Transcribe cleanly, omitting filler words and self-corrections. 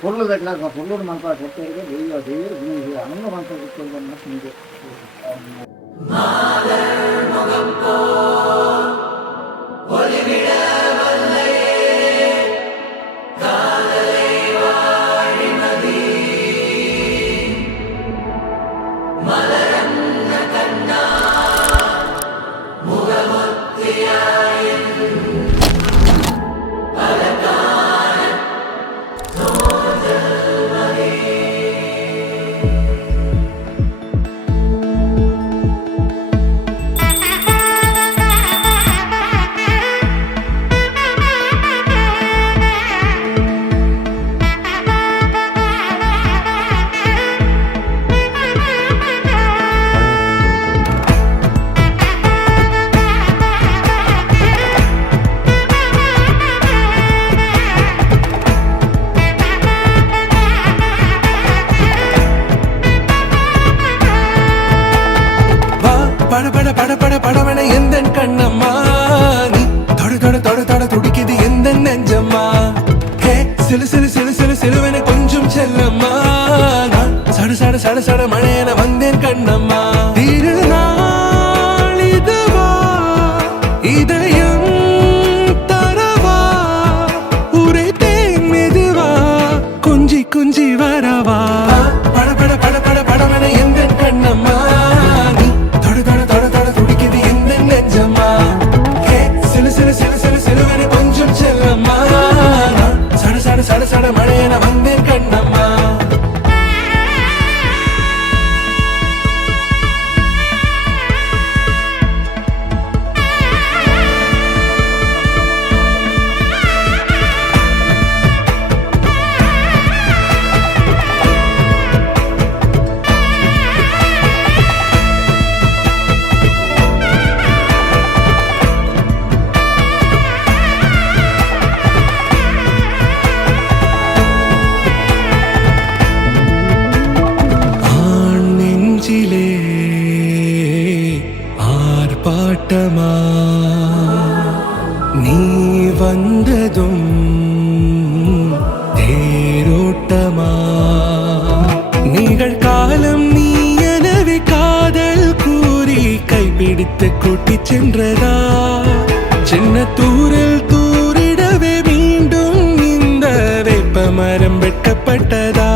பொருள் கட்டலாம் பொருளோட மனப்பா கொட்டை வெய்ய வெயில் அவங்க மனப்பை கொடுத்து படவன எந்த கண்ணம்மா நீ தொட தொட தொட தொட துடிக்குது எந்த நெஞ்சம்மா ஹே சிலு சிலு சிலு சிலு சிலுவன கொஞ்சம் செல்லம்மா நான் சட சட சட சட மழையன வந்தேன் கண்ணம்மா திருநாள் இதுவா இதயம் தரவா உரைத்தேன் மெதுவா குஞ்சி குஞ்சி வரவா பட பட பட பட படவன எந்த கண்ணம்மா சட சட மழையன வந்தேன் கண்ணம்மா ஆர்ப்பாட்டமா நீ வந்ததும் தேரோட்டமா நிகழ்காலம் நீ எனவே காதல் கூறி கைப்பிடித்து கூட்டிச் சென்றதா சின்ன தூரில் தூரிடவே மீண்டும் இந்த வேப்ப மரம் வெட்டப்பட்டதா